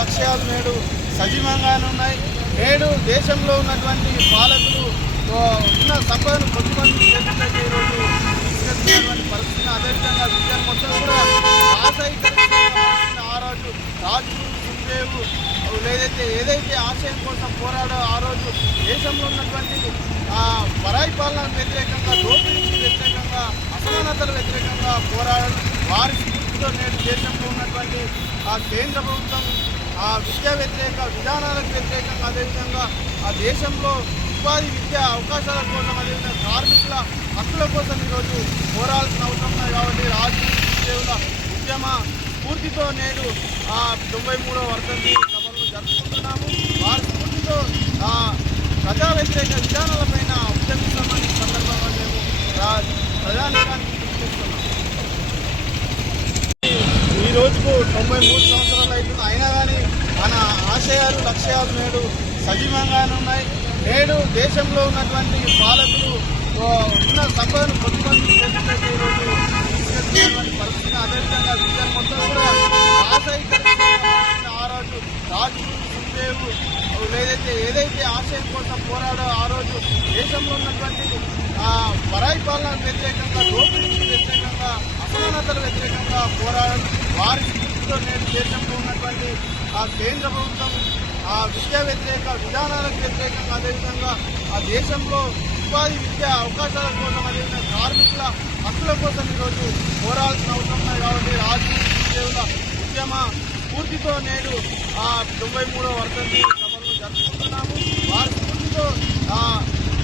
లక్ష్యాలు నేడు సజీవంగానే ఉన్నాయి. నేడు దేశంలో ఉన్నటువంటి పాలకులు ఉన్న సంపదను కొద్దిమంది చేతుల్లోకి ఈరోజు తీసుకెళ్తున్నటువంటి పరిస్థితి. అదేవిధంగా విద్యను మొత్తం కూడా ఆశయకరంగా ఆ రోజు రాజు సుఖదేవు ఏదైతే ఆశయం కోసం పోరాడో ఆ రోజు దేశంలో ఉన్నటువంటి పరాయి పాలనకు వ్యతిరేకంగా, దోపిడీకి వ్యతిరేకంగా, అసమానతల వ్యతిరేకంగా పోరాడడం వారి స్ఫూర్తితో నేడు దేశంలో ఉన్నటువంటి కేంద్ర ప్రభుత్వం విద్యా వ్యతిరేక విధానాలకు వ్యతిరేకంగా, అదేవిధంగా ఆ దేశంలో ఉపాధి విద్యా అవకాశాల కోసం, అదేవిధంగా కార్మికుల హక్కుల కోసం ఈరోజు పోరాడాల్సిన అవసరం ఉన్నాయి. కాబట్టి రాజకీయ ఉద్యమ స్ఫూర్తితో నేడు 93వ వర్ధంతి సభలను జరుపుకుంటున్నాము. వారి స్ఫూర్తితో ప్రజా వ్యతిరేక విధానాలపైన ఉద్యమిస్తామని సందర్భంగా మేము ప్రజానీకానికి పిలుపునిస్తున్నాం. ఈ రోజుకు 93 సంవత్సరాలు అవుతుంది. అయినా కానీ మన ఆశయాలు లక్ష్యాలు నేడు సజీవంగానే ఉన్నాయి. నేడు దేశంలో ఉన్నటువంటి పాలకులు ఉన్న సంపదను కొద్దిమంది చేతుల్లోకి ఈరోజు తీసుకెళ్తున్నటువంటి పరిస్థితి. అదేవిధంగా విద్యను మొత్తం కూడా ఆశయకరంగా ఆ రోజు రాజు సుఖదేవు ఏదైతే ఆశయం కోసం పోరాడో ఆ రోజు దేశంలో ఉన్నటువంటి పరాయి పాలనకు వ్యతిరేకంగా, దోపిడీకి వ్యతిరేకంగా, అసమానతల వ్యతిరేకంగా పోరాడడం వారి స్ఫూర్తితో నేడు దేశంలో ఉన్నటువంటి కేంద్ర ప్రభుత్వం విద్యా వ్యతిరేక విధానాలకు వ్యతిరేకంగా, అదేవిధంగా ఆ దేశంలో ఉపాధి విద్యా అవకాశాల కోసం, అదేవిధంగా కార్మికుల హక్కుల కోసం ఈరోజు పోరాడాల్సిన అవసరం ఉన్నాయి. కాబట్టి రాజకీయ ఉద్యమ స్ఫూర్తితో నేడు 93వ వర్ధంతి సభలను జరుపుకుంటున్నాము. వారి స్ఫూర్తితో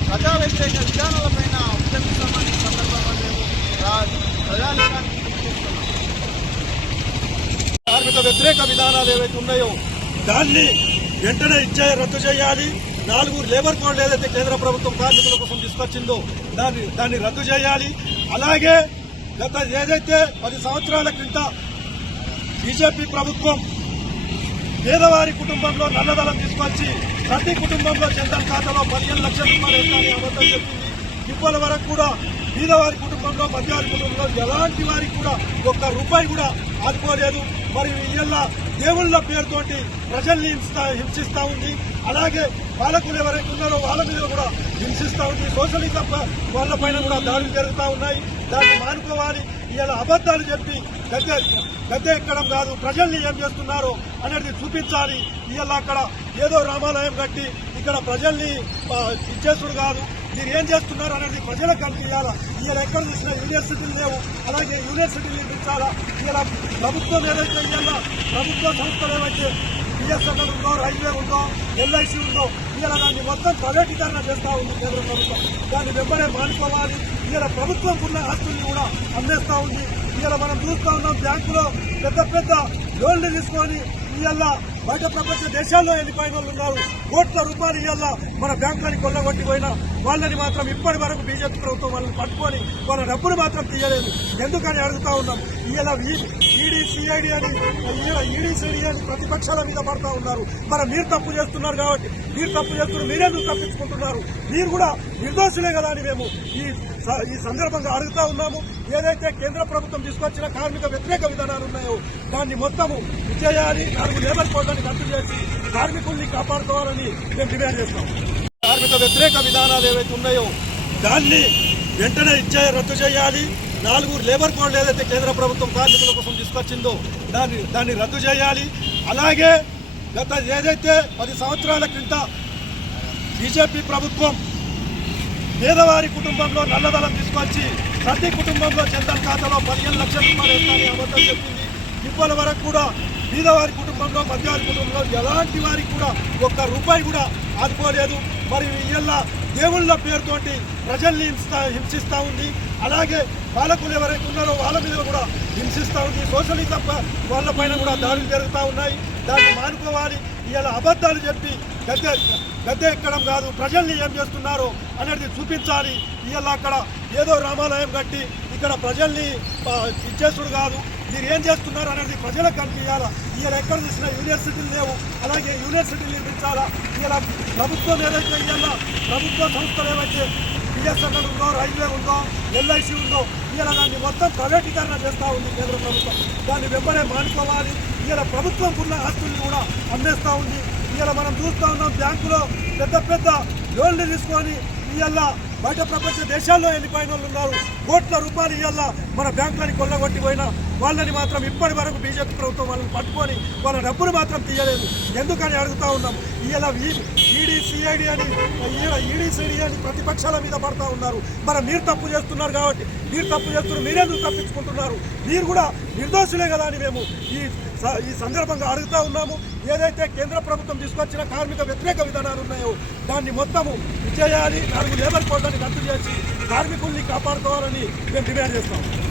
ప్రజా వ్యతిరేక విధానాలపైన ఉద్యమిస్తామని సందర్భంగా మేము ప్రజానీకానికి పిలుపునిస్తున్నాం. కార్మిక వ్యతిరేక విధానాలు ఏవైతే ఉన్నాయో దాన్ని వెంటనే రద్దు చేయాలి. 4 లేబర్ కోడ్లు ఏదైతే కేంద్ర ప్రభుత్వం కార్మికుల కోసం తీసుకొచ్చిందో దాన్ని రద్దు చేయాలి. అలాగే గత ఏదైతే 10 సంవత్సరాల క్రింద బీజేపీ ప్రభుత్వం పేదవారి కుటుంబంలో నల్లధనం తీసుకొచ్చి ప్రతి కుటుంబంలో జన్ధన్ ఖాతాలో 15 లక్షల రూపాయలు వేస్తామని అబద్ధం చెప్పింది. ఇప్పటి వరకు కూడా పేదవారి కుటుంబంలో, మధ్యవారి కుటుంబంలో ఎలాంటి వారికి కూడా ఒక్క రూపాయి కూడా ఆదుకోలేదు. మరియు ఇళ్ళ దేవుళ్ళ పేరుతోటి ప్రజల్ని హింసిస్తూ ఉంది. అలాగే పాలకులు ఎవరైతే ఉన్నారో వాళ్ళ మీద కూడా హింసిస్తూ ఉంది. సోషలిజం వాళ్ళ పైన కూడా దాడులు జరుగుతూ ఉన్నాయి. దాన్ని మానుకోవాలి. ఇలా అబద్దాలు చెప్పి గద్దె ఎక్కడం కాదు, ప్రజల్ని ఏం చేస్తున్నారో అనేది చూపించాలి. ఇలా అక్కడ ఏదో రామాలయం కట్టి ఇక్కడ ప్రజల్ని ఇచ్చేసుడు కాదు, మీరు ఏం చేస్తున్నారు అనేది ప్రజలకు కనిపించాలా. ఇలా ఎక్కడ చూసినా యూనివర్సిటీలు లేవు, అలాగే యూనివర్సిటీలు నిర్మించాలా. ఇలా ప్రభుత్వం ఏదైతే ఇలా ప్రభుత్వ సంస్థలు ఏవైతే బిఎస్ఎన్ఎల్ ఉందో, రైల్వే ఉందో, ఎల్ఐసి ఉందో, ఇలా దాన్ని మొత్తం ప్రైవేటీకరణ చేస్తూ ఉంది కేంద్ర ప్రభుత్వం. దాన్ని వెంబడే మానుకోవాలి. ఇలా ప్రభుత్వం ఉన్న ఆస్తుల్ని కూడా అమ్మేస్తూ ఉంది. ఇలా మనం చూస్తూ ఉన్నాం, బ్యాంకులో పెద్ద లోన్లు తీసుకొని ఇవాళ బయట ప్రపంచ దేశాల్లో వెళ్ళిపోయిన వాళ్ళు ఉన్నారు. కోట్ల రూపాయలు ఇవాళ మన బ్యాంకులని కొల్లగొట్టిపోయినా వాళ్ళని మాత్రం ఇప్పటి వరకు బీజేపీ ప్రభుత్వం వాళ్ళని పట్టుకొని వాళ్ళ డబ్బులు మాత్రం తీయలేదు. ఎందుకని అడుగుతా ఉన్నాం. ఇలా ఈడీ సిఐడి అని ప్రతిపక్షాల మీద పడతా ఉన్నారు. మరి మీరు తప్పు చేస్తున్నారు కాబట్టి మీరెందుకు తప్పించుకుంటున్నారు? మీరు కూడా నిర్దోషులే కదా అని మేము ఈ సందర్భంగా అడుగుతా ఉన్నాము. ఏదైతే కేంద్ర ప్రభుత్వం తీసుకొచ్చిన కార్మిక వ్యతిరేక విధానాలు ఉన్నాయో దాన్ని మొత్తము చేయాలి. 4 లేబర్ కోడ్లను రద్దు చేసి కార్మికుల్ని కాపాడుకోవాలని మేము డిమాండ్ చేస్తాం. కార్మిక వ్యతిరేక విధానాలు ఏవైతే ఉన్నాయో దాన్ని వెంటనే రద్దు చేయాలి. 4 లేబర్ కోడ్లు ఏదైతే కేంద్ర ప్రభుత్వం కార్మికుల కోసం తీసుకొచ్చిందో దాన్ని రద్దు చేయాలి. అలాగే గత ఏదైతే 10 సంవత్సరాల క్రింద బీజేపీ ప్రభుత్వం పేదవారి కుటుంబంలో నల్లధనం తీసుకొచ్చి ప్రతి కుటుంబంలో జన్ధన్ ఖాతాలో 15 లక్షల రూపాయలు వేస్తామని అబద్ధం చెప్పింది. ఇప్పటి వరకు కూడా పేదవారి కుటుంబంలో, మధ్యవారి కుటుంబంలో ఎలాంటి వారికి కూడా ఒక్క రూపాయి కూడా ఆదుకోలేదు. మరియు ఇళ్ళ దేవుళ్ళ పేరుతోటి ప్రజల్ని హింసిస్తూ ఉంది. అలాగే పాలకులు ఎవరైతే ఉన్నారో వాళ్ళ మీద కూడా హింసిస్తూ ఉంది. సోషలిజం వాళ్ళ పైన కూడా దాడులు జరుగుతూ ఉన్నాయి. దాన్ని మానుకోవాలి. ఇలా అబద్దాలు చెప్పి గద్దె ఎక్కడం కాదు, ప్రజల్ని ఏం చేస్తున్నారో అనేది చూపించాలి. ఇలా అక్కడ ఏదో రామాలయం కట్టి ఇక్కడ ప్రజల్ని ఇచ్చేసుడు కాదు, మీరు ఏం చేస్తున్నారు అనేది ప్రజలకు కనిపించాలా. ఇలా ఎక్కడ చూసినా యూనివర్సిటీలు లేవు, అలాగే యూనివర్సిటీలు నిర్మించాలా. ఇలా ప్రభుత్వం ఏదైతే ఇలా ప్రభుత్వ సంస్థలు ఏవైతే బిఎస్ఎన్ఎల్ ఉందో, రైల్వే ఉందో, ఎల్ఐసి ఉందో, ఇలా దాన్ని మొత్తం ప్రైవేటీకరణ చేస్తూ ఉంది కేంద్ర ప్రభుత్వం. దాన్ని వెంబడే మానుకోవాలి. ఇలా ప్రభుత్వం ఉన్న ఆస్తులు కూడా అమ్మేస్తూ ఉంది. ఇలా మనం చూస్తూ ఉన్నాం, బ్యాంకులో పెద్ద పెద్ద లోన్లు తీసుకొని ఇవాళ బయట ప్రపంచ దేశాల్లో వెళ్ళిపోయిన వాళ్ళు ఉన్నారు. కోట్ల రూపాయలు ఇవాళ మన బ్యాంకులని కొల్లగొట్టి పోయినా వాళ్ళని మాత్రం ఇప్పటి వరకు బీజేపీ ప్రభుత్వం వాళ్ళని పట్టుకొని వాళ్ళ డబ్బులు మాత్రం తీయలేదు. ఎందుకని అడుగుతూ ఉన్నాం. ఇవాళ ఈడీ సిఐడి అని ప్రతిపక్షాల మీద పడతా ఉన్నారు. మరి మీరు తప్పు చేస్తున్నారు కాబట్టి మీరు తప్పు చేస్తున్నారు, మీరెందుకు తప్పించుకుంటున్నారు? మీరు కూడా నిర్దోషులే కదా అని మేము ఈ సందర్భంగా అడుగుతూ ఉన్నాము. ఏదైతే కేంద్ర ప్రభుత్వం తీసుకొచ్చిన కార్మిక వ్యతిరేక విధానాలు ఉన్నాయో దాన్ని మొత్తము విజయాన్ని 4 లేబర్ కోడ్లని రద్దు చేసి కార్మికుల్ని కాపాడుకోవాలని మేము డిమాండ్ చేస్తాము.